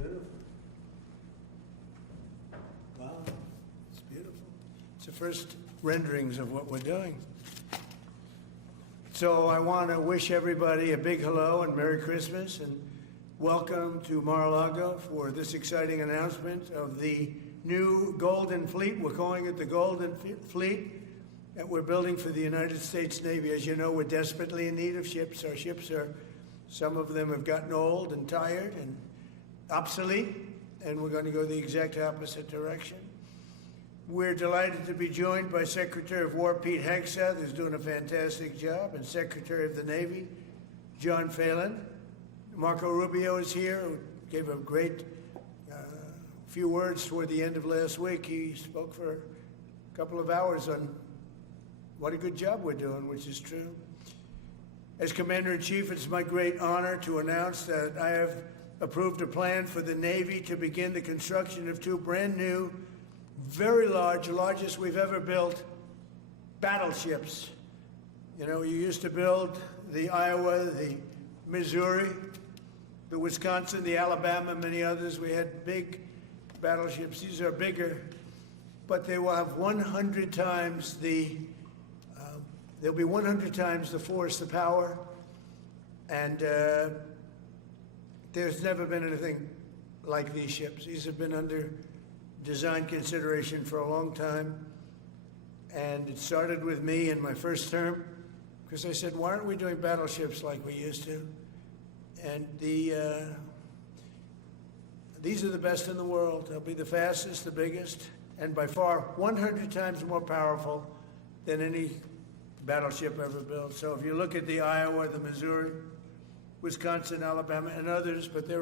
Beautiful. Wow, it's beautiful. It's the first renderings of what we're doing. So I want to wish everybody a big hello and Merry Christmas and welcome to Mar-a-Lago for this exciting announcement of the new Golden Fleet. We're calling it the Golden Fleet that we're building for the United States Navy. As you know, we're desperately in need of ships. Our ships are, some of them have gotten old and tired and obsolete, and we're going to go the exact opposite direction. We're delighted to be joined by Secretary of War Pete Hegseth, who's doing a fantastic job, and Secretary of the Navy John Phelan. Marco Rubio is here, who gave a great few words toward the end of last week. He spoke for a couple of hours on what a good job we're doing, which is true. As Commander-in-Chief, it's my great honor to announce that I have approved a plan for the Navy to begin the construction of two brand new, very large, largest we've ever built, battleships. You know, you used to build the Iowa, the Missouri, the Wisconsin, the Alabama, many others. We had big battleships. These are bigger, but they will have 100 times the, they'll be 100 times the force, the power, and there's never been anything like these ships. These have been under design consideration for a long time, and it started with me in my first term, because I said, why aren't we doing battleships like we used to? And these are the best in the world. They'll be the fastest, the biggest, and by far 100 times more powerful than any battleship ever built. So if you look at the Iowa, the Missouri, Wisconsin, Alabama, and others, but they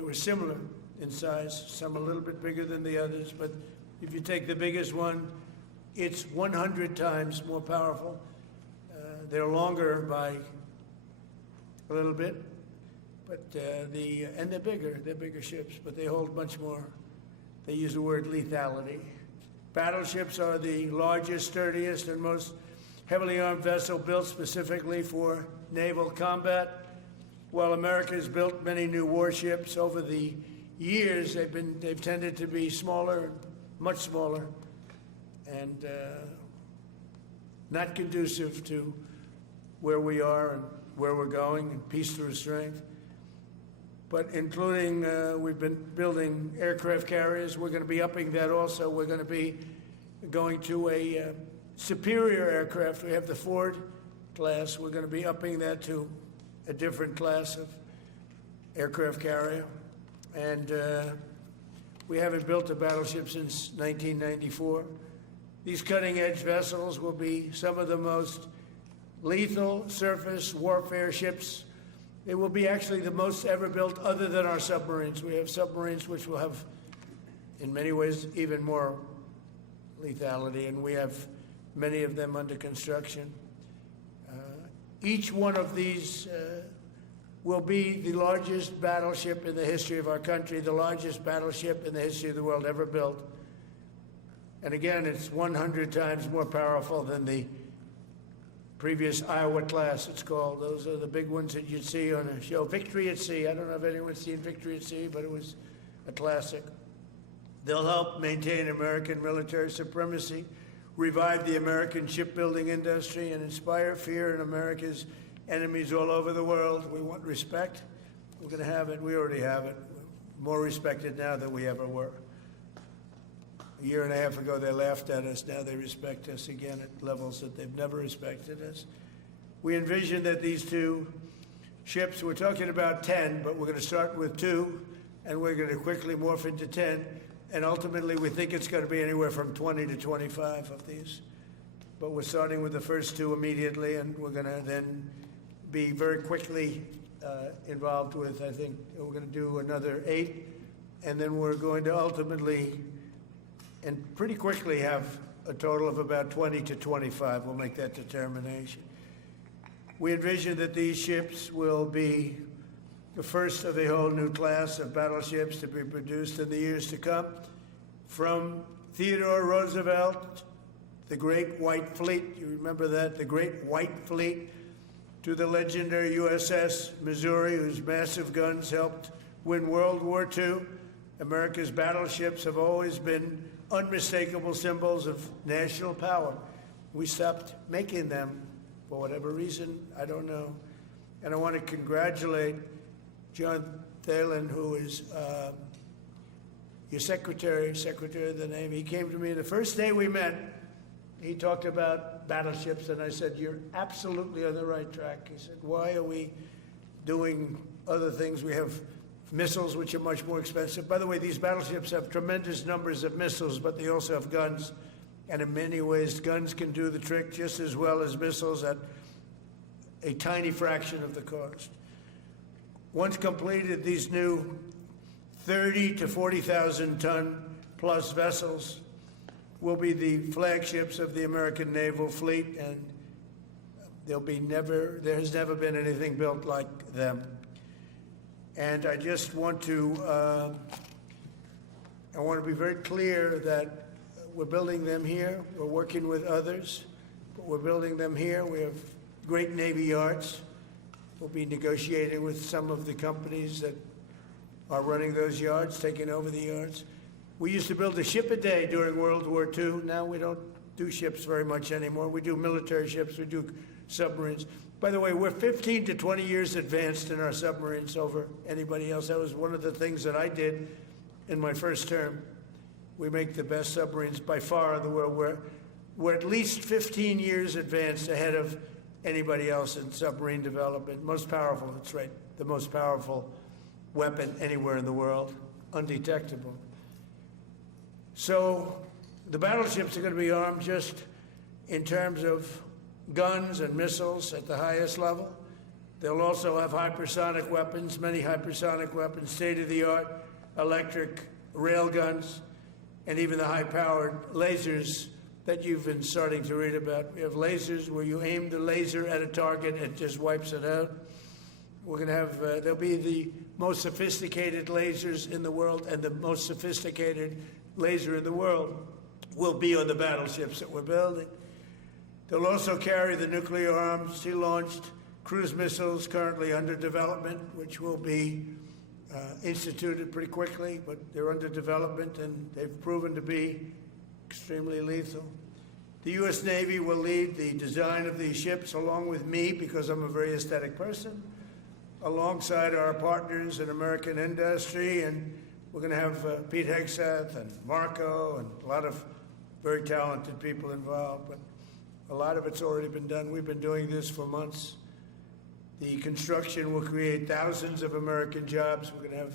were similar in size, some a little bit bigger than the others, but if you take the biggest one, it's 100 times more powerful. They're longer by a little bit, but and they're bigger ships, but they hold much more. They use the word lethality. Battleships are the largest, sturdiest, and most heavily armed vessel built specifically for naval combat. While America has built many new warships over the years, they've tended to be smaller, much smaller, and not conducive to where we are and where we're going, and peace through strength. But including, we've been building aircraft carriers. We're going to be upping that also. We're going to be going to a superior aircraft. We have the Ford class. We're going to be upping that to a different class of aircraft carrier. And we haven't built a battleship since 1994. These cutting-edge vessels will be some of the most lethal surface warfare ships. They will be actually the most ever built other than our submarines. We have submarines which will have, in many ways, even more lethality, and we have many of them under construction. Each one of these will be the largest battleship in the history of our country, the largest battleship in the history of the world ever built. And again, it's 100 times more powerful than the previous Iowa class, it's called. Those are the big ones that you'd see on a show. Victory at Sea. I don't know if anyone's seen Victory at Sea, but it was a classic. They'll help maintain American military supremacy, revive the American shipbuilding industry, and inspire fear in America's enemies all over the world. We want respect. We're going to have it. We already have it. We're more respected now than we ever were. A year and a half ago, they laughed at us. Now they respect us again at levels that they've never respected us. We envision that these two ships, we're talking about 10, but we're going to start with 2, and we're going to quickly morph into 10. And ultimately, we think it's going to be anywhere from 20 to 25 of these. But we're starting with the first 2 immediately, and we're going to then be very quickly involved with, I think, we're going to do another 8. And then we're going to ultimately, and pretty quickly, have a total of about 20 to 25. We'll make that determination. We envision that these ships will be the first of a whole new class of battleships to be produced in the years to come. From Theodore Roosevelt, the Great White Fleet, you remember that, the Great White Fleet, to the legendary USS Missouri, whose massive guns helped win World War II. America's battleships have always been unmistakable symbols of national power. We stopped making them for whatever reason, I don't know. And I want to congratulate John Phelan, who is your secretary of the Navy. He came to me the first day we met. He talked about battleships, and I said, you're absolutely on the right track. He said, why are we doing other things? We have missiles, which are much more expensive. By the way, these battleships have tremendous numbers of missiles, but they also have guns. And in many ways, guns can do the trick just as well as missiles at a tiny fraction of the cost. Once completed, these new 30 to 40,000 ton plus vessels will be the flagships of the American naval fleet, and there has never been anything built like them. And I just want to, be very clear that we're building them here. We're working with others, but we're building them here. We have great Navy yards. We'll be negotiating with some of the companies that are running those yards, taking over the yards. We used to build a ship a day during World War II. Now we don't do ships very much anymore. We do military ships, we do submarines. By the way, we're 15 to 20 years advanced in our submarines over anybody else. That was one of the things that I did in my first term. We make the best submarines by far in the world. We're at least 15 years advanced ahead of anybody else in submarine development. Most powerful, that's right, the most powerful weapon anywhere in the world, undetectable. So the battleships are going to be armed just in terms of guns and missiles at the highest level. They'll also have hypersonic weapons, many hypersonic weapons, state-of-the-art electric rail guns, and even the high-powered lasers that you've been starting to read about. We have lasers where you aim the laser at a target, it just wipes it out. We're going to have, they'll be the most sophisticated lasers in the world, and the most sophisticated laser in the world will be on the battleships that we're building. They'll also carry the nuclear arms, sea-launched cruise missiles currently under development, which will be instituted pretty quickly, but they're under development and they've proven to be extremely lethal. The U.S. Navy will lead the design of these ships along with me, because I'm a very aesthetic person, alongside our partners in American industry, and we're going to have Pete Hegseth and Marco and a lot of very talented people involved, but a lot of it's already been done. We've been doing this for months. The construction will create thousands of American jobs. We're going to have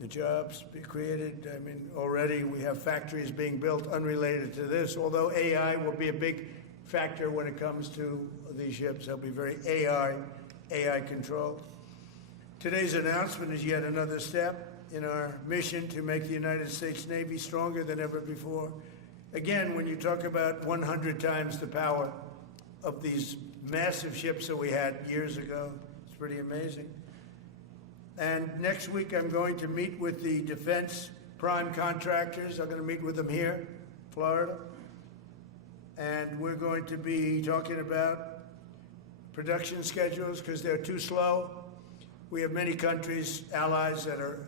the jobs be created. I mean, already we have factories being built unrelated to this, although AI will be a big factor when it comes to these ships. They'll be very AI controlled. Today's announcement is yet another step in our mission to make the United States Navy stronger than ever before. Again, when you talk about 100 times the power of these massive ships that we had years ago, it's pretty amazing. And next week, I'm going to meet with the defense prime contractors. I'm going to meet with them here, Florida. And we're going to be talking about production schedules because they're too slow. We have many countries, allies, that are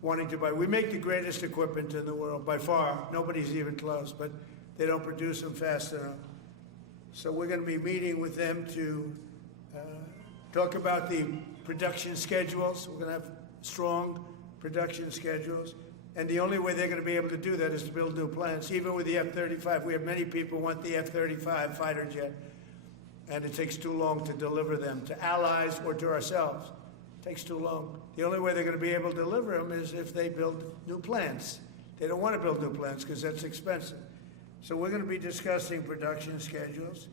wanting to buy. We make the greatest equipment in the world, by far. Nobody's even close, but they don't produce them fast enough. So we're going to be meeting with them to talk about the production schedules. We're going to have strong production schedules. And the only way they're going to be able to do that is to build new plants. Even with the F-35, we have many people who want the F-35 fighter jet, and it takes too long to deliver them to allies or to ourselves. It takes too long. The only way they're going to be able to deliver them is if they build new plants. They don't want to build new plants because that's expensive. So we're going to be discussing production schedules.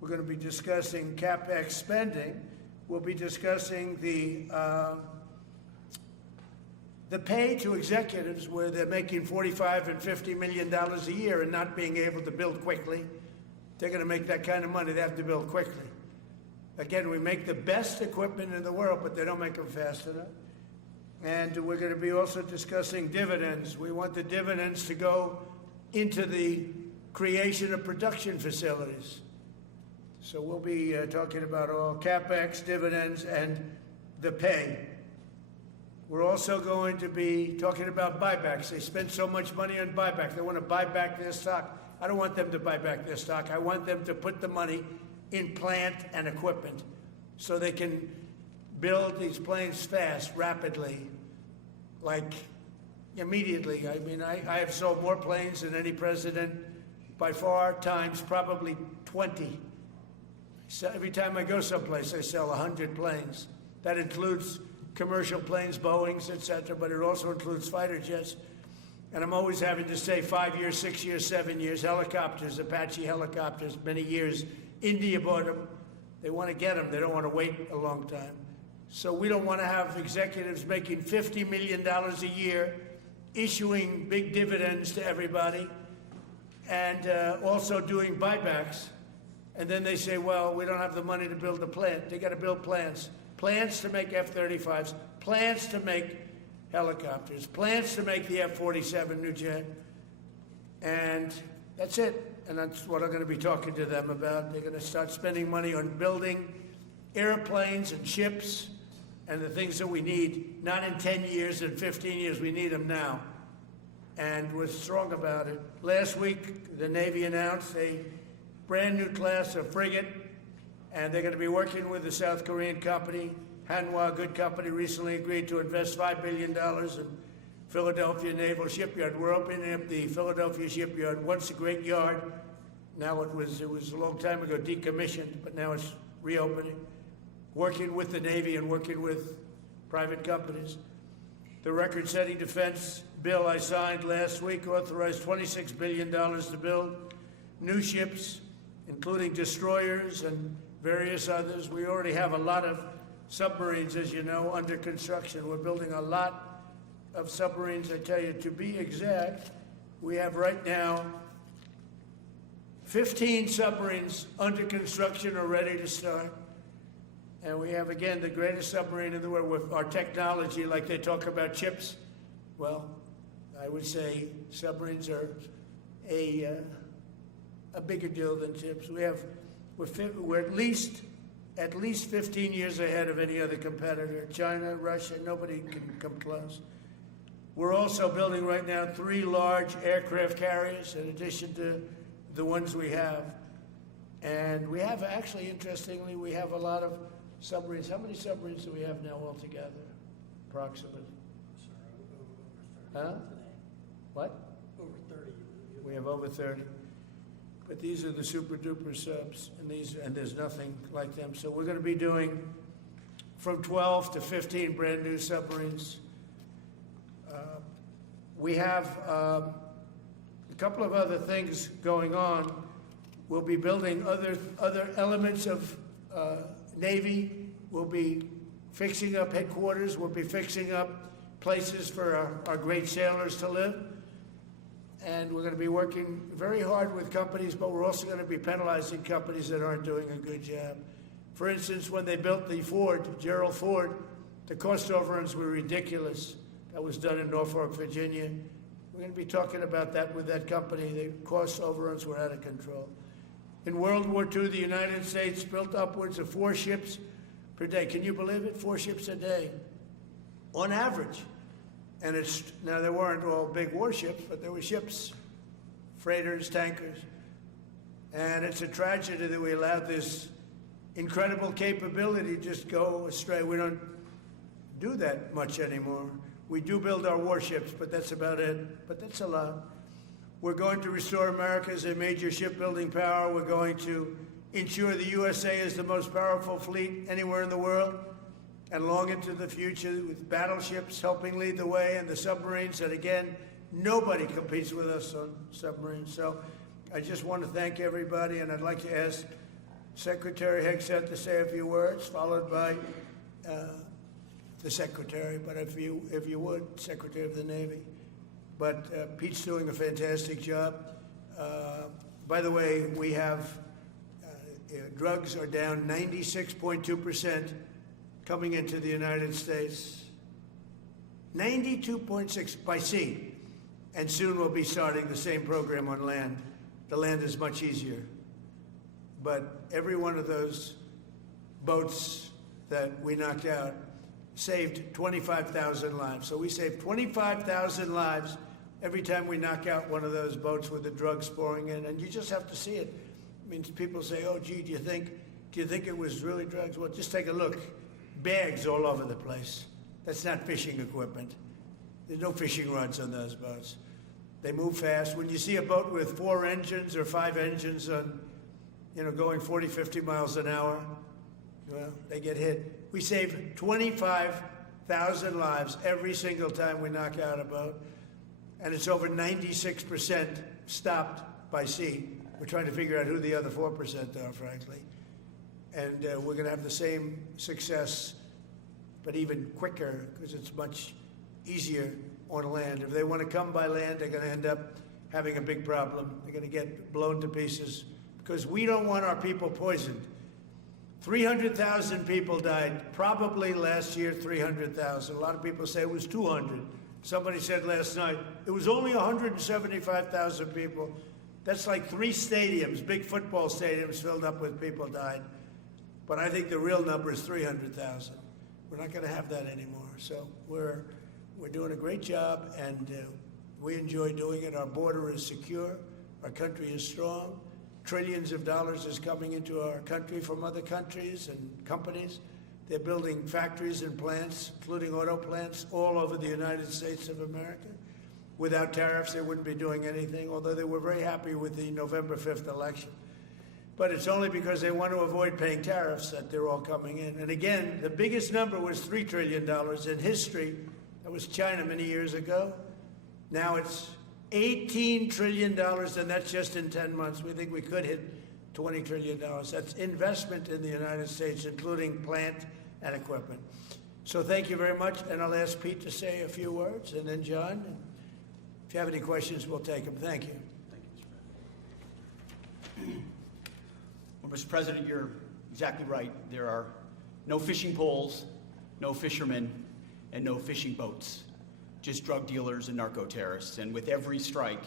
We're going to be discussing CapEx spending. We'll be discussing the pay to executives where they're making $45 and $50 million a year and not being able to build quickly. They're going to make that kind of money. They have to build quickly. Again, we make the best equipment in the world, but they don't make them fast enough. And we're going to be also discussing dividends. We want the dividends to go into the creation of production facilities. So we'll be talking about all CapEx, dividends, and the pay. We're also going to be talking about buybacks. They spend so much money on buybacks. They want to buy back their stock. I don't want them to buy back their stock. I want them to put the money in plant and equipment so they can build these planes fast, rapidly, like immediately. I mean, I have sold more planes than any president by far, times probably 20. So every time I go someplace, I sell 100 planes. That includes commercial planes, Boeings, et cetera, but it also includes fighter jets. And I'm always having to say 5 years, 6 years, 7 years, helicopters, Apache helicopters, many years. India bought them. They want to get them. They don't want to wait a long time. So we don't want to have executives making $50 million a year, issuing big dividends to everybody, and also doing buybacks. And then they say, well, we don't have the money to build a plant. They got to build plants. Plants to make F-35s, plants to make helicopters, plants to make the F-47 new jet. And that's it. And that's what I'm going to be talking to them about. They're going to start spending money on building airplanes and ships and the things that we need, not in 10 years and 15 years. We need them now. And we're strong about it. Last week, the Navy announced a brand new class of frigate, and they're going to be working with the South Korean company. Hanwha, a good company, recently agreed to invest $5 billion in Philadelphia Naval Shipyard. We're opening up the Philadelphia Shipyard. Once a great yard. Now it was a long time ago decommissioned, but now it's reopening. Working with the Navy and working with private companies. The record-setting defense bill I signed last week authorized $26 billion to build new ships, including destroyers and various others. We already have a lot of submarines, as you know, under construction. We're building a lot of submarines. I tell you, to be exact, we have right now 15 submarines under construction or ready to start. And we have, again, the greatest submarine in the world with our technology, like they talk about chips. Well, I would say submarines are a bigger deal than chips. We're at least 15 years ahead of any other competitor. China, Russia, nobody can come close. We're also building right now 3 large aircraft carriers in addition to the ones we have. And we have, actually, interestingly, we have a lot of submarines. How many submarines do we have now altogether, approximately? Huh? What? Over 30. We have over 30. But these are the super duper subs, and there's nothing like them. So we're going to be doing from 12 to 15 brand new submarines. We have a couple of other things going on. We'll be building other elements of Navy. We'll be fixing up headquarters. We'll be fixing up places for our great sailors to live. And we're going to be working very hard with companies, but we're also going to be penalizing companies that aren't doing a good job. For instance, when they built the Ford, Gerald Ford, the cost overruns were ridiculous. That was done in Norfolk, Virginia. We're going to be talking about that with that company. The cost overruns were out of control. In World War II, the United States built upwards of 4 ships per day. Can you believe it? 4 ships a day, on average. And now there weren't all big warships, but there were ships, freighters, tankers. And it's a tragedy that we allowed this incredible capability just go astray. We don't do that much anymore. We do build our warships, but that's about it. But that's a lot. We're going to restore America as a major shipbuilding power. We're going to ensure the USA is the most powerful fleet anywhere in the world, and long into the future with battleships helping lead the way, and the submarines that, again, nobody competes with us on submarines. So I just want to thank everybody, and I'd like to ask Secretary Hegseth to say a few words, followed by the Secretary, but if you would, Secretary of the Navy. But Pete's doing a fantastic job. By the way, we have drugs are down 96.2% coming into the United States. 92.6 by sea. And soon we'll be starting the same program on land. The land is much easier. But every one of those boats that we knocked out saved 25,000 lives. So we save 25,000 lives every time we knock out one of those boats with the drugs pouring in, and you just have to see it. I mean, people say, "Oh, gee, do you think it was really drugs?" Well, just take a look. Bags all over the place. That's not fishing equipment. There's no fishing rods on those boats. They move fast. When you see a boat with 4 engines or 5 engines on, going 40, 50 miles an hour, well, they get hit. We save 25,000 lives every single time we knock out a boat, and it's over 96% stopped by sea. We're trying to figure out who the other 4% are, frankly. And we're going to have the same success, but even quicker, because it's much easier on land. If they want to come by land, they're going to end up having a big problem. They're going to get blown to pieces, because we don't want our people poisoned. 300,000 people died, probably last year 300,000. A lot of people say it was 200. Somebody said last night, it was only 175,000 people. That's like 3 stadiums, big football stadiums filled up with people died. But I think the real number is 300,000. We're not going to have that anymore. So we're doing a great job, and we enjoy doing it. Our border is secure. Our country is strong. Trillions of dollars is coming into our country from other countries and companies. They're building factories and plants, including auto plants, all over the United States of America. Without tariffs, they wouldn't be doing anything, although they were very happy with the November 5th election. But it's only because they want to avoid paying tariffs that they're all coming in. And again, the biggest number was $3 trillion in history. That was China many years ago. Now it's $18 trillion, and that's just in 10 months. We think we could hit $20 trillion. That's investment in the United States, including plant and equipment. So thank you very much, and I'll ask Pete to say a few words, and then John. If you have any questions, we'll take them. Thank you. Thank you, Mr. President. Well, Mr. President, you're exactly right. There are no fishing poles, no fishermen, and no fishing boats. Just drug dealers and narco-terrorists. And with every strike,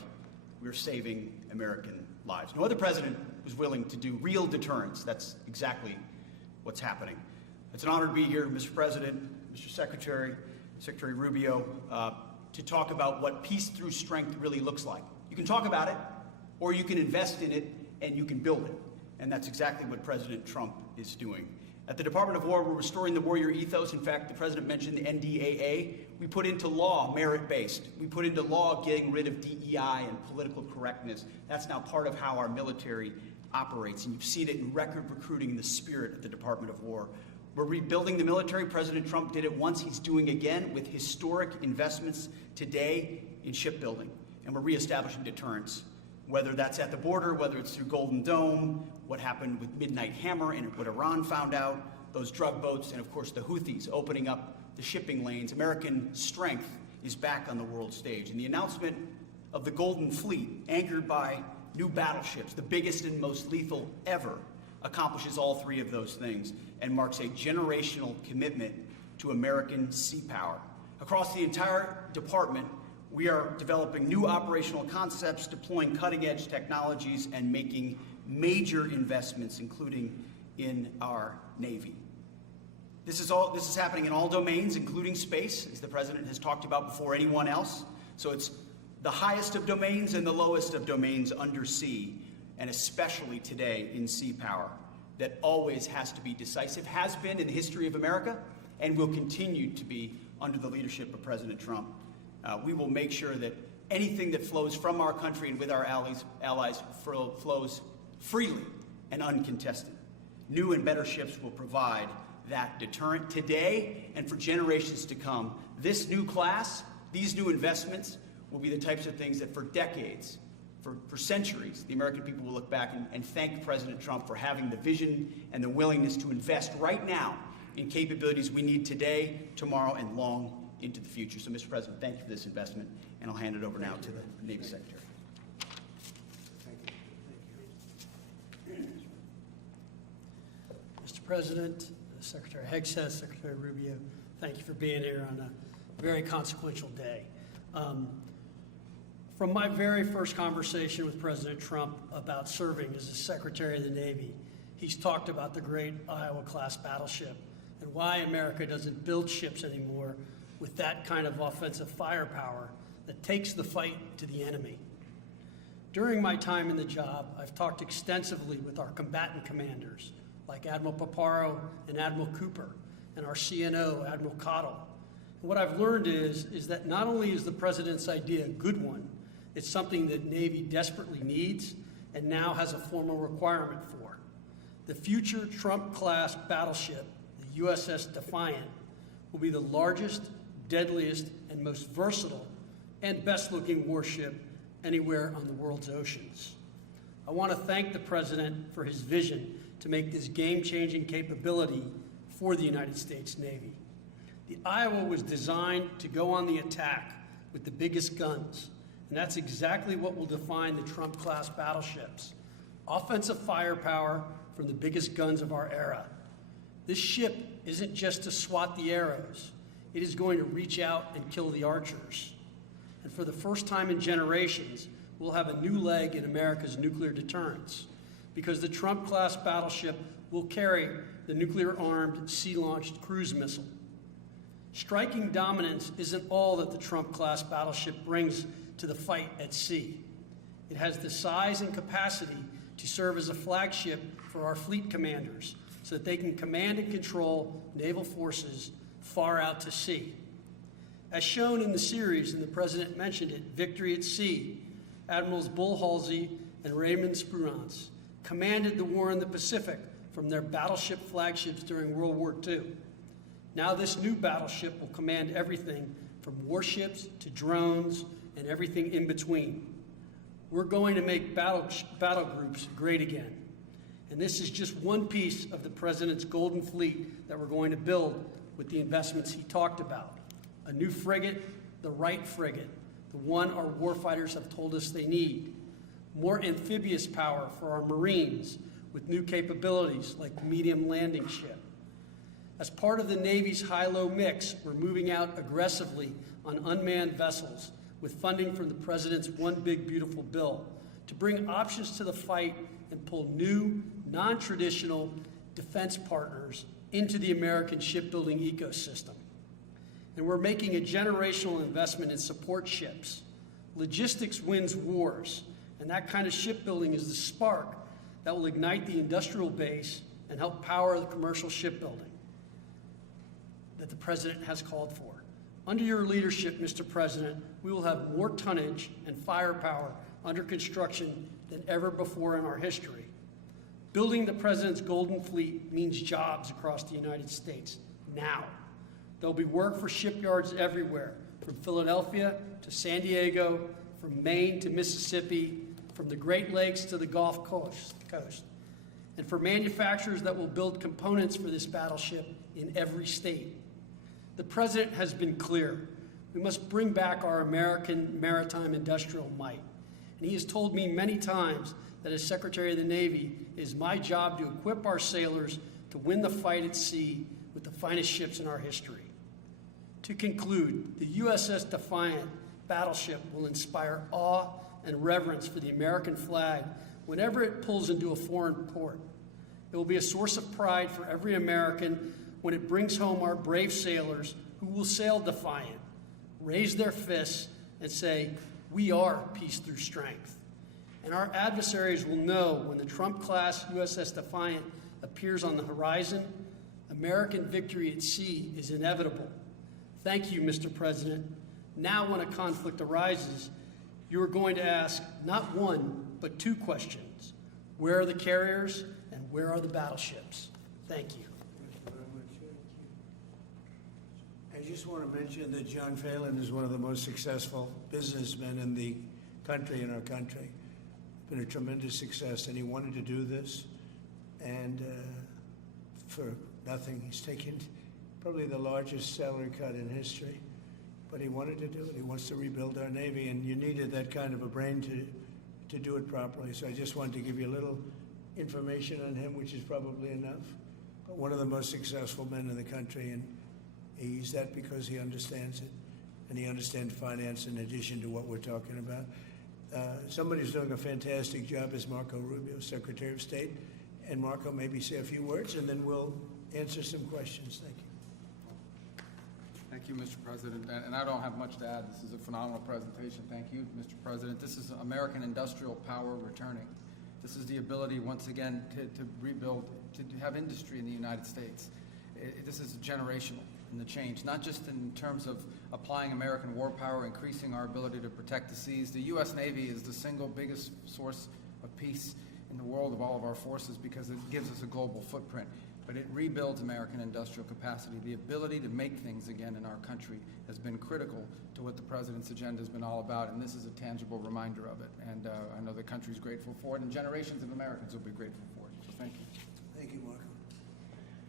we're saving American lives. No other president was willing to do real deterrence. That's exactly what's happening. It's an honor to be here, Mr. President, Mr. Secretary, Secretary Rubio, to talk about what peace through strength really looks like. You can talk about it, or you can invest in it, and you can build it. And that's exactly what President Trump is doing. At the Department of War, we're restoring the warrior ethos. In fact, the President mentioned the NDAA. We put into law merit-based. We put into law getting rid of DEI and political correctness. That's now part of how our military operates, and you've seen it in record recruiting in the spirit of the Department of War. We're rebuilding the military. President Trump did it once. He's doing again with historic investments today in shipbuilding, and we're reestablishing deterrence, whether that's at the border, whether it's through Golden Dome, what happened with Midnight Hammer and what Iran found out, those drug boats, and of course the Houthis opening up the shipping lanes. American strength is back on the world stage. And the announcement of the Golden Fleet, anchored by new battleships, the biggest and most lethal ever, accomplishes all 3 of those things and marks a generational commitment to American sea power. Across the entire department, we are developing new operational concepts, deploying cutting-edge technologies, and making major investments, including in our Navy. This is happening in all domains, including space, as the President has talked about before anyone else. So it's the highest of domains and the lowest of domains under sea, and especially today in sea power, that always has to be decisive, has been in the history of America, and will continue to be under the leadership of President Trump. We will make sure that anything that flows from our country and with our allies flows freely and uncontested. New and better ships will provide that deterrent today and for generations to come. This new class, these new investments, will be the types of things that for decades, for centuries, the American people will look back and thank President Trump for having the vision and the willingness to invest right now in capabilities we need today, tomorrow, and long into the future. So, Mr. President, thank you for this investment, and I'll hand it over now to the Navy Secretary. Mr. President, Secretary Hegseth, Secretary Rubio, thank you for being here on a very consequential day. From my very first conversation with President Trump about serving as the Secretary of the Navy, he's talked about the great Iowa-class battleship and why America doesn't build ships anymore with that kind of offensive firepower that takes the fight to the enemy. During my time in the job, I've talked extensively with our combatant commanders, like Admiral Paparo and Admiral Cooper, and our CNO, Admiral Cottle. And what I've learned is that not only is the President's idea a good one, it's something that Navy desperately needs and now has a formal requirement for. The future Trump-class battleship, the USS Defiant, will be the largest, deadliest, and most versatile and best-looking warship anywhere on the world's oceans. I want to thank the President for his vision to make this game-changing capability for the United States Navy. The Iowa was designed to go on the attack with the biggest guns, and that's exactly what will define the Trump-class battleships. Offensive firepower from the biggest guns of our era. This ship isn't just to swat the arrows. It is going to reach out and kill the archers. And for the first time in generations, we'll have a new leg in America's nuclear deterrence, because the Trump-class battleship will carry the nuclear-armed, sea-launched cruise missile. Striking dominance isn't all that the Trump-class battleship brings to the fight at sea. It has the size and capacity to serve as a flagship for our fleet commanders so that they can command and control naval forces far out to sea. As shown in the series, and the President mentioned it, Victory at Sea, Admirals Bull Halsey and Raymond Spruance commanded the war in the Pacific from their battleship flagships during World War II. Now this new battleship will command everything from warships to drones and everything in between. We're going to make battle groups great again. And this is just one piece of the President's Golden Fleet that we're going to build with the investments he talked about. A new frigate, the right frigate, the one our warfighters have told us they need. More amphibious power for our Marines with new capabilities like the medium landing ship. As part of the Navy's high-low mix, we're moving out aggressively on unmanned vessels with funding from the President's One Big Beautiful Bill to bring options to the fight and pull new, non-traditional defense partners into the American shipbuilding ecosystem. And we're making a generational investment in support ships. Logistics wins wars, and that kind of shipbuilding is the spark that will ignite the industrial base and help power the commercial shipbuilding that the President has called for. Under your leadership, Mr. President, we will have more tonnage and firepower under construction than ever before in our history. Building the President's Golden Fleet means jobs across the United States now. There'll be work for shipyards everywhere, from Philadelphia to San Diego, from Maine to Mississippi, from the Great Lakes to the Gulf Coast. And for manufacturers that will build components for this battleship in every state. The President has been clear. We must bring back our American maritime industrial might. And he has told me many times that as Secretary of the Navy, it is my job to equip our sailors to win the fight at sea with the finest ships in our history. To conclude, the USS Defiant Battleship will inspire awe and reverence for the American flag whenever it pulls into a foreign port. It will be a source of pride for every American when it brings home our brave sailors who will sail defiant, raise their fists, and say, "We are peace through strength." And our adversaries will know when the Trump-class USS Defiant appears on the horizon, American victory at sea is inevitable. Thank you, Mr. President. Now when a conflict arises, you are going to ask not one, but two questions. Where are the carriers and where are the battleships? Thank you. I just want to mention that John Phelan is one of the most successful businessmen in the country, in our country. Been a tremendous success, and he wanted to do this, and for nothing, he's taken probably the largest salary cut in history, but he wanted to do it. He wants to rebuild our Navy, and you needed that kind of a brain to do it properly. So I just wanted to give you a little information on him, which is probably enough. But one of the most successful men in the country, and he's that because he understands it, and he understands finance in addition to what we're talking about. Somebody who's doing a fantastic job is Marco Rubio, Secretary of State. And Marco, maybe say a few words, and then we'll answer some questions. Thank you. Thank you, Mr. President. And I don't have much to add. This is a phenomenal presentation. Thank you, Mr. President. This is American industrial power returning. This is the ability, once again, to rebuild, to have industry in the United States. This is generational in the change, not just in terms of applying American war power, increasing our ability to protect the seas. The U.S. Navy is the single biggest source of peace in the world of all of our forces because it gives us a global footprint. But it rebuilds American industrial capacity. The ability to make things again in our country has been critical to what the President's agenda has been all about, and this is a tangible reminder of it. And I know the country's grateful for it, and generations of Americans will be grateful for it. So thank you. Thank you, Mark.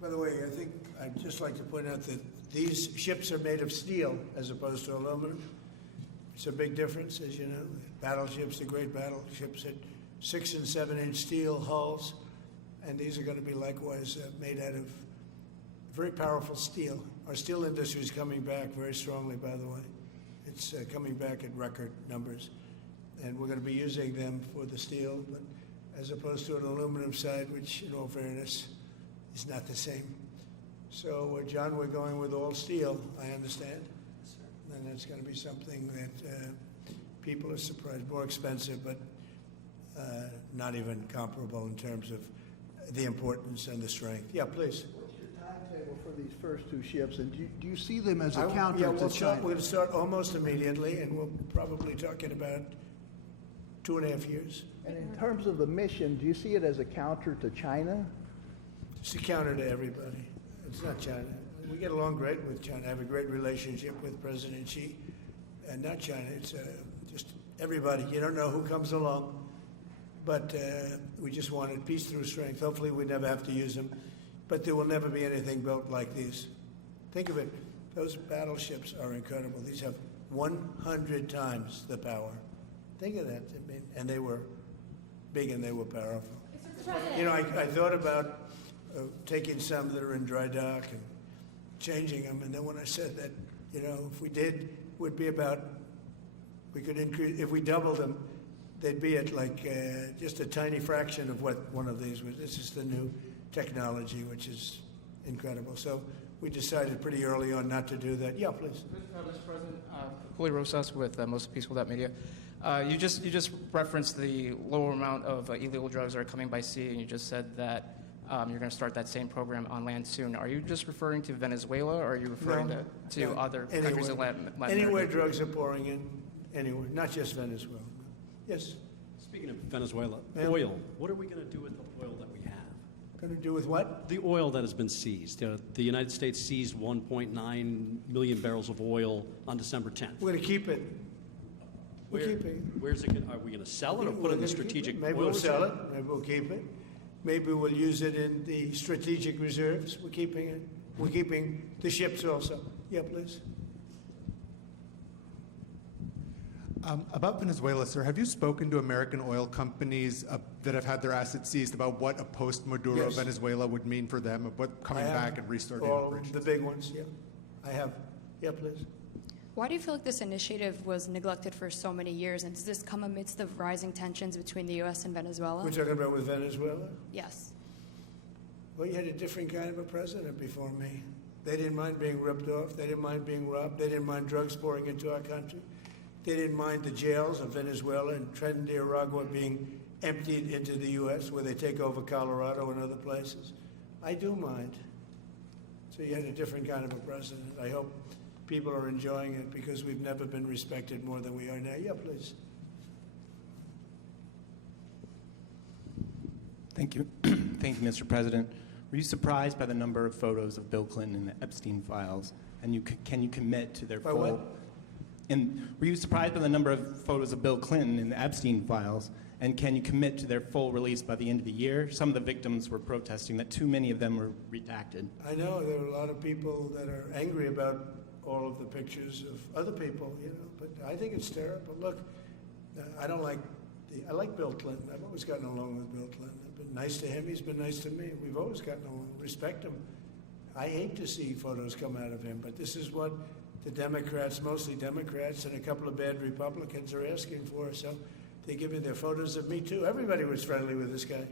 By the way, I think I'd just like to point out that these ships are made of steel as opposed to aluminum. It's a big difference, as you know. Battleships, the great battleships, had 6- and 7-inch steel hulls, and these are going to be likewise made out of very powerful steel. Our steel industry is coming back very strongly, by the way. It's coming back at record numbers, and we're going to be using them for the steel, but as opposed to an aluminum side, which, in all fairness, is not the same. So, John, we're going with all steel, I understand. Yes, sir. And that's going to be something that people are surprised, more expensive, but not even comparable in terms of the importance and the strength. Yeah, please. What's your timetable for these first two ships, and do you see them as a counter Yeah, to China? we're going to start almost immediately, and we'll probably talking about 2.5 years. And in terms of the mission, do you see it as a counter to China? It's a counter to everybody. It's not China. We get along great with China. I have a great relationship with President Xi, and not China. It's just everybody. You don't know who comes along, but we just wanted peace through strength. Hopefully we never have to use them, but there will never be anything built like these. Think of it. Those battleships are incredible. These have 100 times the power. Think of that. I mean, and they were big and they were powerful. You know, I thought about taking some that are in dry dock and changing them, and then when I said that, you know, if we did, would be about, we could increase, if we doubled them, they'd be at like just a tiny fraction of what one of these was. This is the new technology, which is incredible. So we decided pretty early on not to do that. Yeah, please. Mr. President, Julio Rosas with Most Peaceful Media. You just referenced the lower amount of illegal drugs that are coming by sea, and you just said that you're going to start that same program on land soon. Are you just referring to Venezuela, or are you referring to other countries in Latin America? Anywhere drugs are pouring in, anywhere, not just Venezuela. Yes. Speaking of Venezuela, oil. What are we going to do with the oil that we have? Going to do with what? The oil that has been seized. The United States seized 1.9 million barrels of oil on December 10th. We're going to keep it. We're keeping it. Where's it? Are we going to sell it or put it in the strategic? Maybe we'll sell it. Maybe we'll keep it. Maybe we'll use it in the strategic reserves. We're keeping it. We're keeping the ships also. Yeah, please. About Venezuela, sir, have you spoken to American oil companies that have had their assets seized about what a post-Maduro Yes. Venezuela would mean for them, of what coming back and restarting all operations? the big ones, yeah. I have. Yeah, please. Why do you feel like this initiative was neglected for so many years, and does this come amidst the rising tensions between the U.S. and Venezuela? We're talking about with Venezuela? Yes. Well, you had a different kind of a president before me. They didn't mind being ripped off. They didn't mind being robbed. They didn't mind drugs pouring into our country. They didn't mind the jails of Venezuela and Trinidad being emptied into the U.S., where they take over Colorado and other places. I do mind. So you had a different kind of a president. I hope people are enjoying it because we've never been respected more than we are now. Yeah, please. Thank you. Thank you, Mr. President. Were you surprised by the number of photos of Bill Clinton in the Epstein files? And can you commit to their By full... what? And were you surprised by the number of photos of Bill Clinton in the Epstein files? And can you commit to their full release by the end of the year? Some of the victims were protesting that too many of them were redacted. I know there are a lot of people that are angry about all of the pictures of other people, you know, but I think it's terrible. Look, I like Bill Clinton. I've always gotten along with Bill Clinton. I've been nice to him. He's been nice to me. We've always gotten along. Respect him. I hate to see photos come out of him, but this is what the Democrats, mostly Democrats, and a couple of bad Republicans are asking for. So they're giving their photos of me, too. Everybody was friendly with this guy.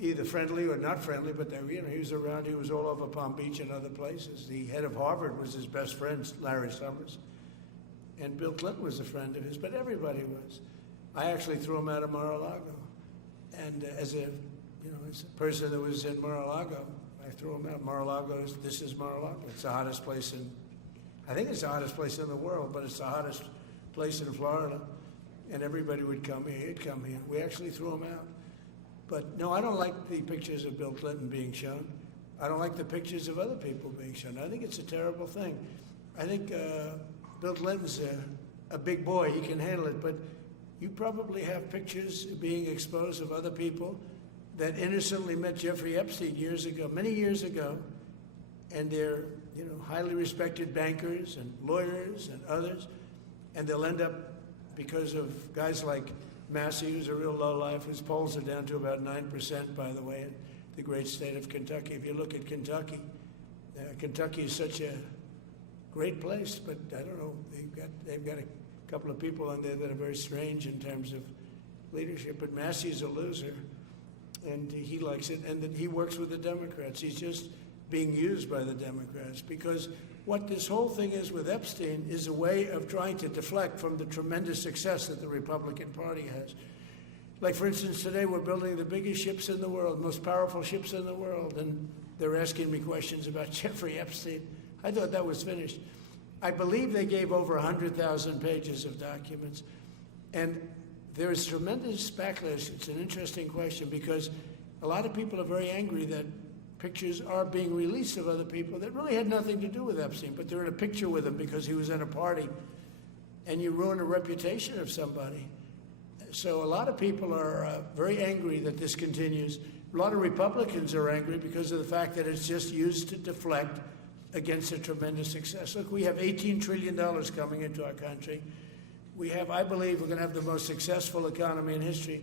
either friendly or not friendly, but they, he was around. He was all over Palm Beach and other places. The head of Harvard was his best friend, Larry Summers, and Bill Clinton was a friend of his. But everybody was. I actually threw him out of Mar-a-Lago, and as a person that was in Mar-a-Lago, I threw him out. Mar-a-Lago, this is Mar-a-Lago. It's the hottest place I think it's the hottest place in the world, but it's the hottest place in Florida. And everybody would come here. He'd come here. We actually threw him out. But no, I don't like the pictures of Bill Clinton being shown. I don't like the pictures of other people being shown. I think it's a terrible thing. I think Bill Clinton's a big boy. He can handle it. But you probably have pictures being exposed of other people that innocently met Jeffrey Epstein years ago, many years ago, and they're highly respected bankers and lawyers and others, and they'll end up, because of guys like Massey, who's a real lowlife, whose polls are down to about 9%, by the way, in the great state of Kentucky. If you look at Kentucky, Kentucky is such a great place, but I don't know, they've got a couple of people on there that are very strange in terms of leadership, but Massey's a loser, and he likes it, and he works with the Democrats. He's just being used by the Democrats, because what this whole thing is with Epstein is a way of trying to deflect from the tremendous success that the Republican Party has. Like, for instance, today we're building the biggest ships in the world, most powerful ships in the world, and they're asking me questions about Jeffrey Epstein. I thought that was finished. I believe they gave over 100,000 pages of documents, and there is tremendous backlash. It's an interesting question, because a lot of people are very angry that pictures are being released of other people that really had nothing to do with Epstein, but they're in a picture with him because he was at a party, and you ruin a reputation of somebody. So a lot of people are very angry that this continues. A lot of Republicans are angry because of the fact that it's just used to deflect against a tremendous success. Look, we have $18 trillion coming into our country. We have, I believe, we're going to have the most successful economy in history.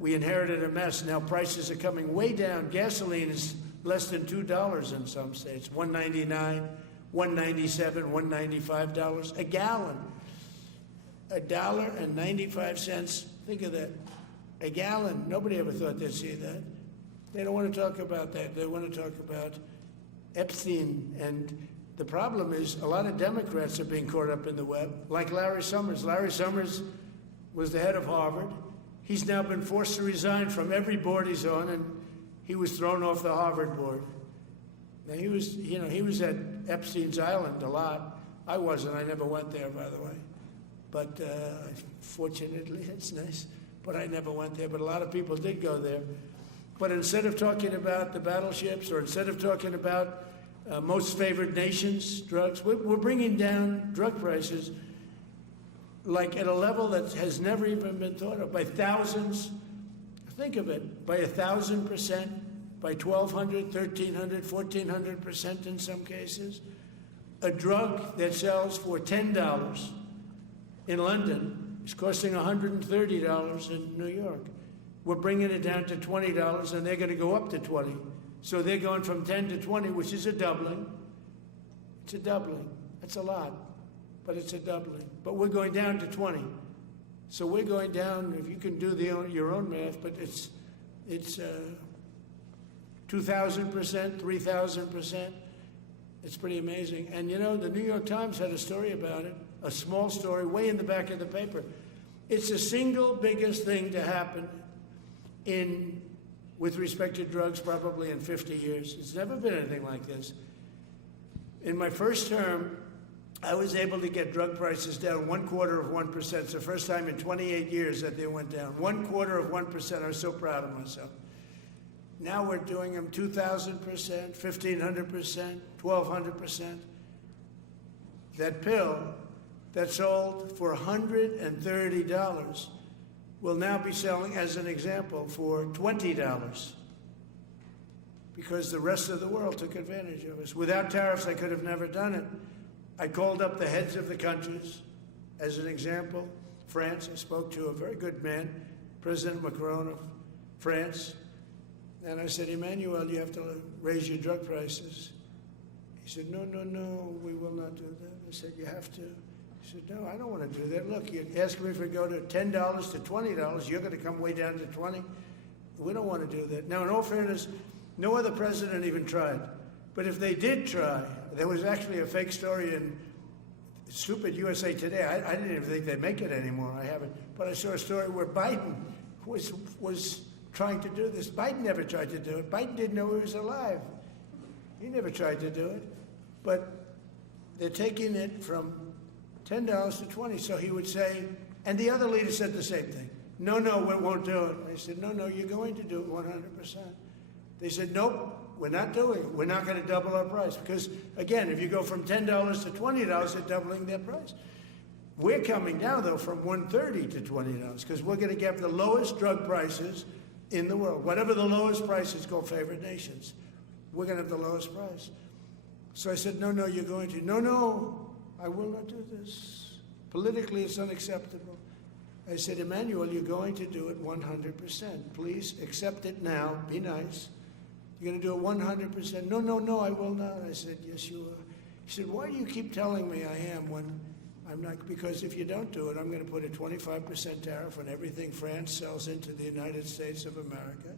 We inherited a mess. Now prices are coming way down. Gasoline is less than $2 in some states. $1.99, $1.97, $1.95 a gallon. $1.95. Think of that. A gallon. Nobody ever thought they'd see that. They don't want to talk about that. They want to talk about Epstein. And the problem is a lot of Democrats are being caught up in the web, like Larry Summers. Larry Summers was the head of Harvard. He's now been forced to resign from every board he's on, and he was thrown off the Harvard board. Now, he was at Epstein's Island a lot. I wasn't. I never went there, by the way. But fortunately, it's nice. But I never went there. But a lot of people did go there. But instead of talking about the battleships, or instead of talking about most favored nations drugs, we're bringing down drug prices like at a level that has never even been thought of, by thousands. Think of it, by 1,000%, by 1,200, 1,300, 1,400% in some cases. A drug that sells for $10 in London is costing $130 in New York. We're bringing it down to $20, and they're going to go up to 20. So they're going from 10 to 20, which is a doubling. It's a doubling. That's a lot, but it's a doubling. But we're going down to 20. So we're going down, if you can do your own math, but it's 2,000%, 3,000%. It's pretty amazing. And the New York Times had a story about it, a small story, way in the back of the paper. It's the single biggest thing to happen with respect to drugs probably in 50 years. It's never been anything like this. In my first term, I was able to get drug prices down 0.25%. It's the first time in 28 years that they went down. 0.25%. I was so proud of myself. Now we're doing them 2,000%, 1,500%, 1,200%. That pill that sold for $130 will now be selling, as an example, for $20, because the rest of the world took advantage of us. Without tariffs, I could have never done it. I called up the heads of the countries. As an example, France, I spoke to a very good man, President Macron of France, and I said, Emmanuel, you have to raise your drug prices. He said, no, we will not do that. I said, you have to. He said, no, I don't want to do that. Look, you ask me if we go to $10 to $20, you're going to come way down to 20. We don't want to do that. Now, in all fairness, no other president even tried. But if they did try, there was actually a fake story in stupid USA Today. I didn't even think they'd make it anymore. I haven't. But I saw a story where Biden was trying to do this. Biden never tried to do it. Biden didn't know he was alive. He never tried to do it. But they're taking it from $10 to $20. So he would say, and the other leader said the same thing. No, we won't do it. I said, no, you're going to do it 100%. They said, nope, we're not doing it. We're not going to double our price. Because, again, if you go from $10 to $20, they're doubling their price. We're coming down, though, from $130 to $20 because we're going to get the lowest drug prices in the world. Whatever the lowest prices, go favored nations. We're going to have the lowest price. So I said, no, you're going to. No, I will not do this. Politically, it's unacceptable. I said, Emmanuel, you're going to do it 100%. Please accept it now. Be nice. You're going to do it 100%. No, I will not. I said, yes, you are. He said, why do you keep telling me I am when I'm not? Because if you don't do it, I'm going to put a 25% tariff on everything France sells into the United States of America.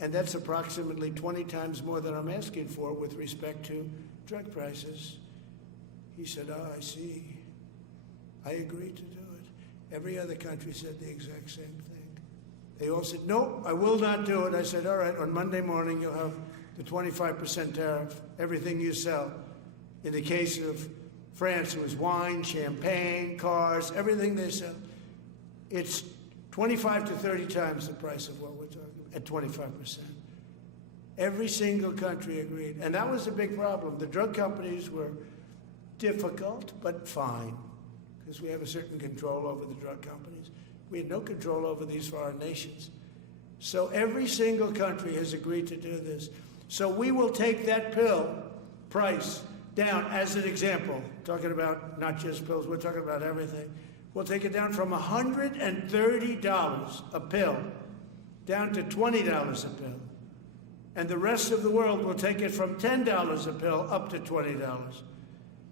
And that's approximately 20 times more than I'm asking for with respect to drug prices. He said, I see. I agree to do it. Every other country said the exact same thing. They all said, no, I will not do it. I said, all right, on Monday morning, you'll have the 25% tariff, everything you sell. In the case of France, it was wine, champagne, cars, everything they sell. It's 25 to 30 times the price of what we're talking about, at 25%. Every single country agreed. And that was a big problem. The drug companies were difficult, but fine, because we have a certain control over the drug companies. We had no control over these foreign nations. So every single country has agreed to do this. So we will take that pill price down, as an example, talking about not just pills, we're talking about everything. We'll take it down from $130 a pill down to $20 a pill. And the rest of the world will take it from $10 a pill up to $20.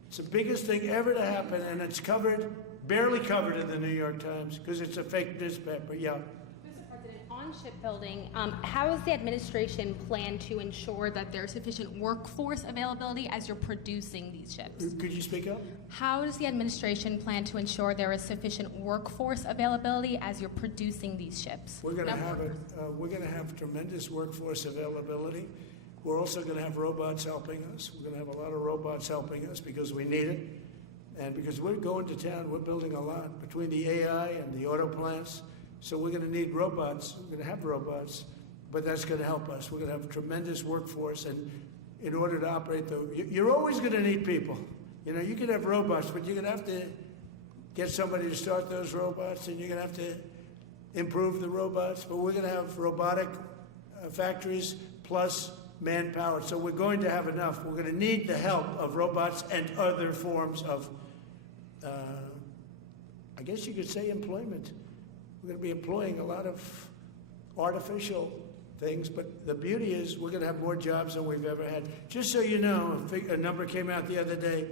It's the biggest thing ever to happen, and it's covered, barely covered in the New York Times, because it's a fake newspaper. Yeah. Mr. President, on shipbuilding, how does the administration plan to ensure that there's sufficient workforce availability as you're producing these ships? Could you speak up? How does the administration plan to ensure there is sufficient workforce availability as you're producing these ships? We're going to have tremendous workforce availability. We're also going to have robots helping us. We're going to have a lot of robots helping us because we need it. And because we're going to town, we're building a lot between the AI and the auto plants. So we're going to need robots. We're going to have robots, but that's going to help us. We're going to have a tremendous workforce. And in order to operate you're always going to need people. You know, you can have robots, but you're going to have to get somebody to start those robots, and you're going to have to improve the robots. But we're going to have robotic factories plus manpower. So we're going to have enough. We're going to need the help of robots and other forms of, I guess you could say, employment. We're going to be employing a lot of artificial things, but the beauty is we're going to have more jobs than we've ever had. Just so you know, a number came out the other day.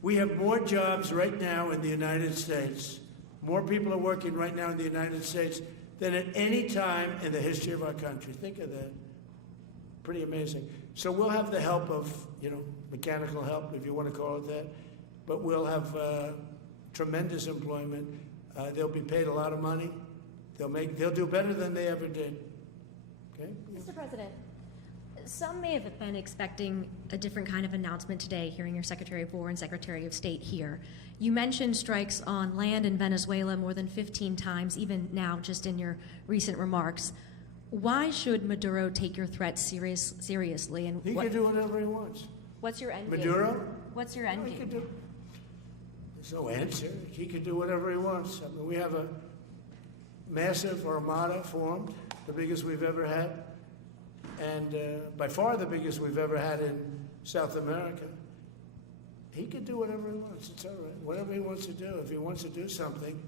We have more jobs right now in the United States. More people are working right now in the United States than at any time in the history of our country. Think of that. Pretty amazing. So we'll have the help of, mechanical help, if you want to call it that, but we'll have tremendous employment. They'll be paid a lot of money. They'll do better than they ever did. Okay? Mr. President, some may have been expecting a different kind of announcement today, hearing your Secretary of War and Secretary of State here. You mentioned strikes on land in Venezuela more than 15 times, even now, just in your recent remarks. Why should Maduro take your threats seriously? And he can do whatever he wants. What's your end game? Maduro? What's your end game? There's no answer. He can do whatever he wants. I mean, we have a massive armada formed, the biggest we've ever had, and by far the biggest we've ever had in South America. He can do whatever he wants. It's all right. Whatever he wants to do. If he wants to do something,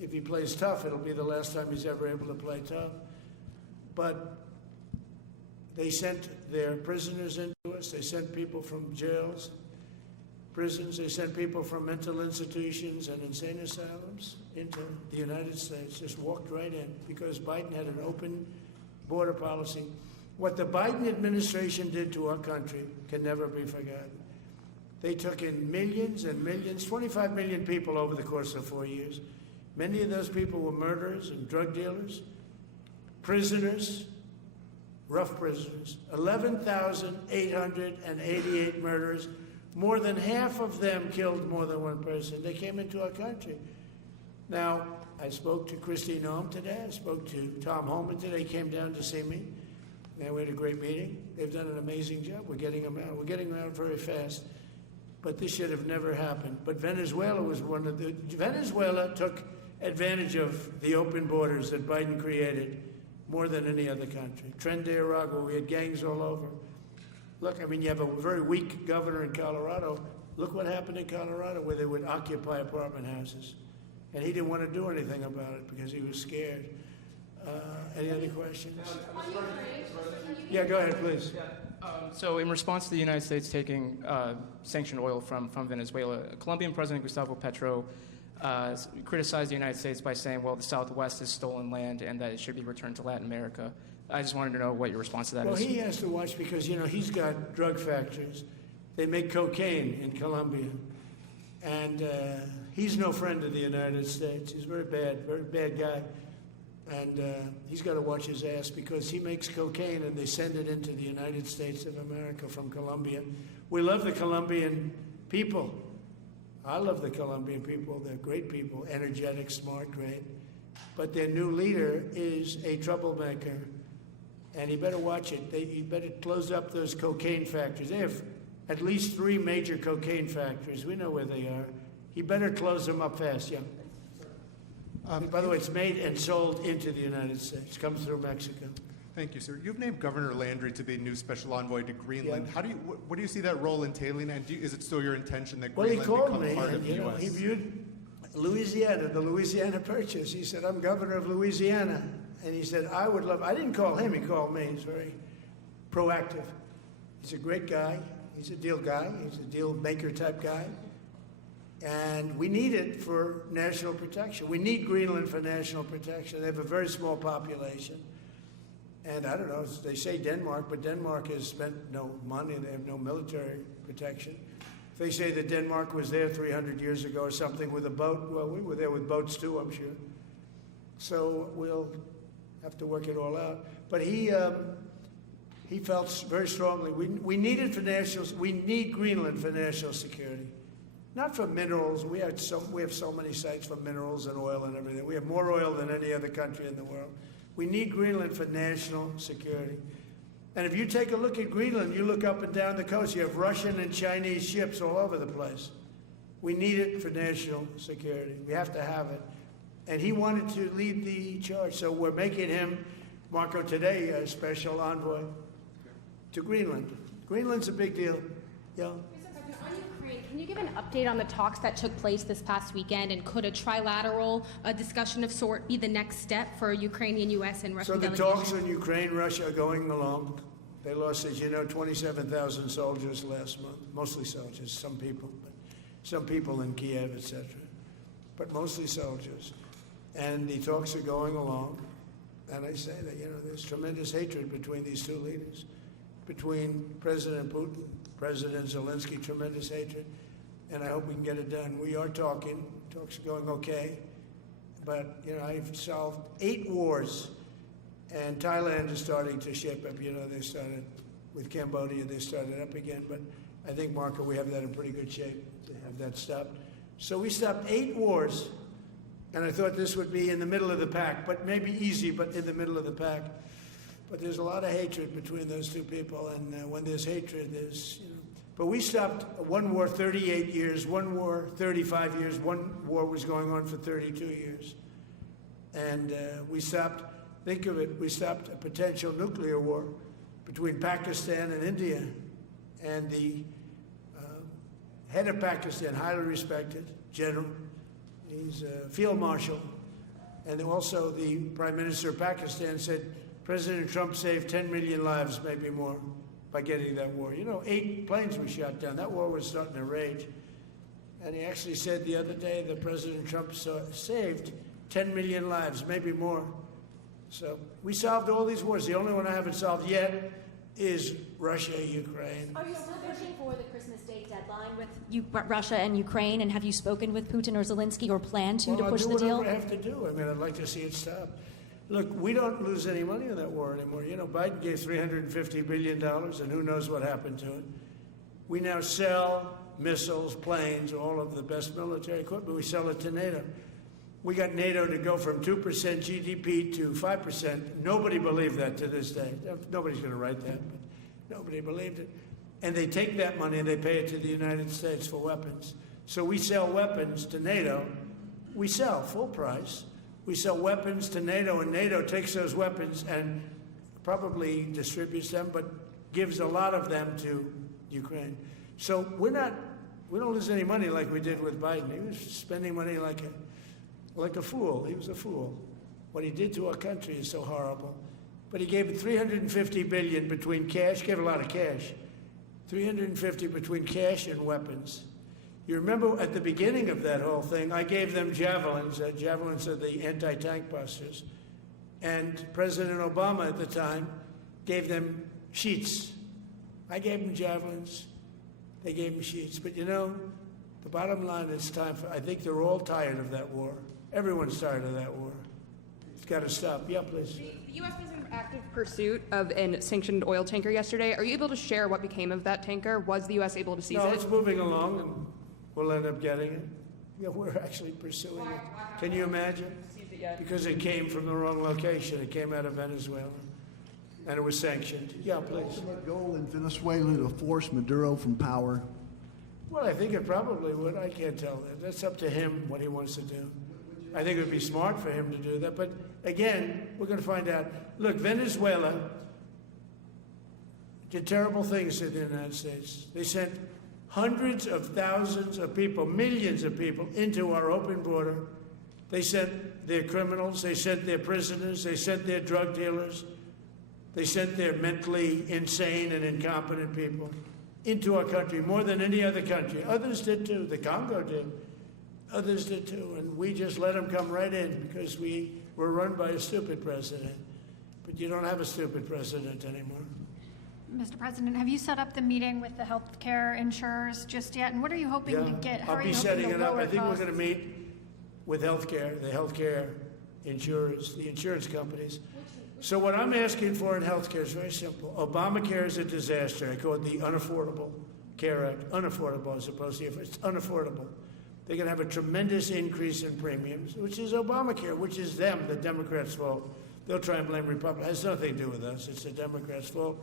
if he plays tough, it'll be the last time he's ever able to play tough. But they sent their prisoners into us. They sent people from jails, prisons. They sent people from mental institutions and insane asylums into the United States. Just walked right in because Biden had an open border policy. What the Biden administration did to our country can never be forgotten. They took in millions and millions, 25 million people over the course of 4 years. Many of those people were murderers and drug dealers, prisoners, rough prisoners. 11,888 murders. More than half of them killed more than one person. They came into our country. Now, I spoke to Christine Noem today. I spoke to Tom Holman today. He came down to see me. And we had a great meeting. They've done an amazing job. We're getting them out. We're getting them out very fast. But this should have never happened. But Venezuela was one of the... Venezuela took advantage of the open borders that Biden created more than any other country. Tren de Aragua, we had gangs all over. Look, I mean, you have a very weak governor in Colorado. Look what happened in Colorado, where they would occupy apartment houses. And he didn't want to do anything about it because he was scared. Any other questions? Yeah, go ahead, please. So in response to the United States taking sanctioned oil from Venezuela, Colombian President Gustavo Petro criticized the United States by saying, well, the Southwest is stolen land and that it should be returned to Latin America. I just wanted to know what your response to that is. Well, he has to watch because, you know, he's got drug factories. They make cocaine in Colombia. And he's no friend of the United States. He's very bad guy. And he's got to watch his ass because he makes cocaine and they send it into the United States of America from Colombia. We love the Colombian people. I love the Colombian people. They're great people, energetic, smart, great. But their new leader is a troublemaker. And he better watch it. He better close up those cocaine factories. They have at least 3 major cocaine factories. We know where they are. He better close them up fast, yeah. By the way, it's made and sold into the United States. Comes through Mexico. Thank you, sir. You've named Governor Landry to be new special envoy to Greenland. Yeah. How do you, what do you see that role entailing, and is it still your intention that Well, he Greenland called become me, part of and the you know, U.S.? he viewed Louisiana, the Louisiana Purchase. He said, I'm governor of Louisiana. And he said, I would love, I didn't call him, he called me. He's very proactive. He's a great guy. He's a deal guy. He's a deal maker type guy. And we need it for national protection. We need Greenland for national protection. They have a very small population. And I don't know, they say Denmark, but Denmark has spent no money. They have no military protection. If they say that Denmark was there 300 years ago or something with a boat, well, we were there with boats too, I'm sure. So we'll have to work it all out. But he felt very strongly, we need it for we need Greenland for national security. Not for minerals. We have so many sites for minerals and oil and everything. We have more oil than any other country in the world. We need Greenland for national security. And if you take a look at Greenland, you look up and down the coast, you have Russian and Chinese ships all over the place. We need it for national security. We have to have it. And he wanted to lead the charge. So we're making him, Marco, today, a special envoy to Greenland. Greenland's a big deal. Yeah. Can you give an update on the talks that took place this past weekend, and could a trilateral discussion of sort be the next step for Ukrainian, U.S., and Russian delegations? So the talks on Ukraine, Russia are going along. They lost, as you know, 27,000 soldiers last month, mostly soldiers, some people in Kiev, etc., but mostly soldiers. And the talks are going along. And I say that, you know, there's tremendous hatred between these two leaders, between President Putin, President Zelensky, tremendous hatred, and I hope we can get it done. We are talking. Talks are going okay. But, you know, I've solved 8 wars, and Thailand is starting to shape up. You know, they started with Cambodia, they started up again. But I think, Marco, we have that in pretty good shape to have that stopped. So we stopped 8 wars, and I thought this would be in the middle of the pack, but maybe easy, but in the middle of the pack. But there's a lot of hatred between those two people, and when there's hatred, there's, you know. But we stopped one war 38 years, one war 35 years, one war was going on for 32 years. And we stopped, think of it, we stopped a potential nuclear war between Pakistan and India. And the head of Pakistan, highly respected general, he's a field marshal, and also the Prime Minister of Pakistan said, President Trump saved 10 million lives, maybe more, by getting that war. You know, 8 planes were shot down. That war was starting to rage. And he actually said the other day that President Trump saved 10 million lives, maybe more. So we solved all these wars. The only one I haven't solved yet is Russia, Ukraine. Are you still pushing for the Christmas Day deadline with Russia and Ukraine? And have you spoken with Putin or Zelensky or plan to push the I'll do deal? whatever I have to do. I mean, I'd like to see it stop. Look, we don't lose any money on that war anymore. You know, Biden gave $350 billion, and who knows what happened to it. We now sell missiles, planes, all of the best military equipment. We sell it to NATO. We got NATO to go from 2% GDP to 5%. Nobody believed that to this day. Nobody's going to write that, but nobody believed it. And they take that money and they pay it to the United States for weapons. So we sell weapons to NATO. We sell full price. We sell weapons to NATO, and NATO takes those weapons and probably distributes them, but gives a lot of them to Ukraine. So we don't lose any money like we did with Biden. He was spending money like a fool. He was a fool. What he did to our country is so horrible. But he gave $350 billion between cash, gave a lot of cash, $350 between cash and weapons. You remember at the beginning of that whole thing, I gave them javelins. Javelins are the anti-tank busters. And President Obama at the time gave them sheets. I gave them javelins. They gave them sheets. But you know, the bottom line is time for, I think they're all tired of that war. Everyone's tired of that war. It's got to stop. Yeah, please. The U.S. was in active pursuit of a sanctioned oil tanker yesterday. Are you able to share what became of that tanker? Was the U.S. able to seize No, it? it's moving along, and we'll end up getting it. Yeah, we're actually pursuing it. Can you imagine? Because it came from the wrong location. It came out of Venezuela, and it was sanctioned. Yeah, please. Ultimate goal in Venezuela to force Maduro from power. Well, I think it probably would. I can't tell that. That's up to him what he wants to do. I think it would be smart for him to do that. But again, we're going to find out. Look, Venezuela did terrible things to the United States. They sent hundreds of thousands of people, millions of people, into our open border. They sent their criminals, they sent their prisoners, they sent their drug dealers, they sent their mentally insane and incompetent people into our country more than any other country. Others did too. The Congo did. Others did too. And we just let them come right in because we were run by a stupid president. But you don't have a stupid president anymore. Mr. President, have you set up the meeting with the health care insurers just yet? And what are you hoping to get? How I'll are be you setting hoping it to up. lower I think costs? we're going to meet with the healthcare insurers, the insurance companies. So what I'm asking for in healthcare is very simple. Obamacare is a disaster. I call it the Unaffordable Care Act. Unaffordable as opposed to, it's unaffordable. They're going to have a tremendous increase in premiums, which is Obamacare, which is them, the Democrats' fault. They'll try and blame Republicans. It has nothing to do with us. It's the Democrats' fault.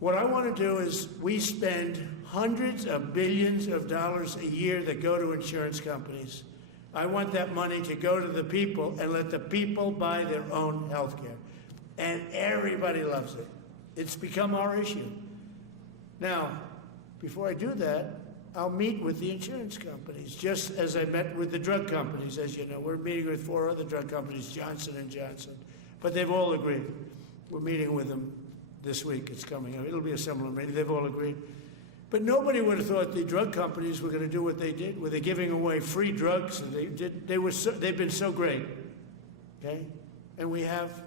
What I want to do is we spend hundreds of billions of dollars a year that go to insurance companies. I want that money to go to the people and let the people buy their own health care. And everybody loves it. It's become our issue. Now, before I do that, I'll meet with the insurance companies, just as I met with the drug companies, as you know. We're meeting with 4 other drug companies, Johnson & Johnson. But they've all agreed. We're meeting with them this week. It's coming up. It'll be a similar meeting. They've all agreed. But nobody would have thought the drug companies were going to do what they did, where they're giving away free drugs. And they've been so great. Okay? And we have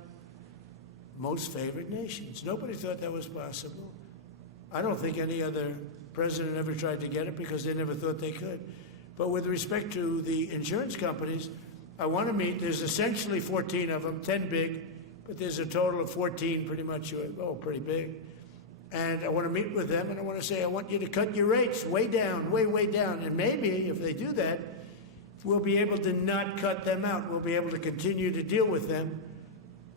most favored nations. Nobody thought that was possible. I don't think any other president ever tried to get it because they never thought they could. But with respect to the insurance companies, I want to meet. There's essentially 14 of them, 10 big, but there's a total of 14 pretty much, pretty big. And I want to meet with them, and I want to say, I want you to cut your rates way down, way down. And maybe if they do that, we'll be able to not cut them out. We'll be able to continue to deal with them,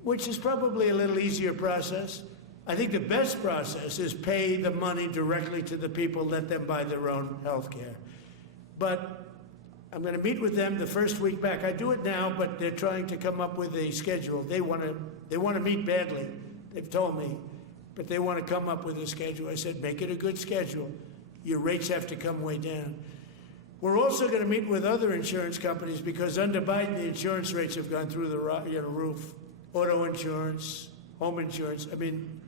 which is probably a little easier process. I think the best process is pay the money directly to the people, let them buy their own health care. But I'm going to meet with them the first week back. I do it now, but they're trying to come up with a schedule. They want to meet badly. They've told me, but they want to come up with a schedule. I said, make it a good schedule. Your rates have to come way down. We're also going to meet with other insurance companies because under Biden, the insurance rates have gone through the roof. Auto insurance, home insurance. I mean,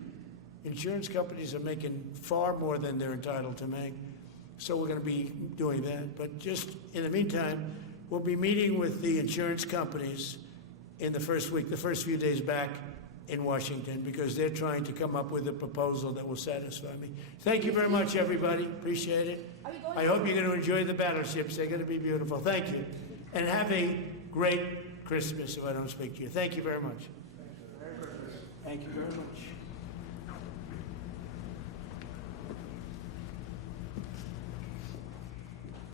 insurance companies are making far more than they're entitled to make. So we're going to be doing that. But just in the meantime, we'll be meeting with the insurance companies in the first week, the first few days back in Washington, because they're trying to come up with a proposal that will satisfy me. Thank you very much, everybody. Appreciate it. I hope you're going to enjoy the battleships. They're going to be beautiful. Thank you. And have a great Christmas if I don't speak to you. Thank you very much. Thank you very much.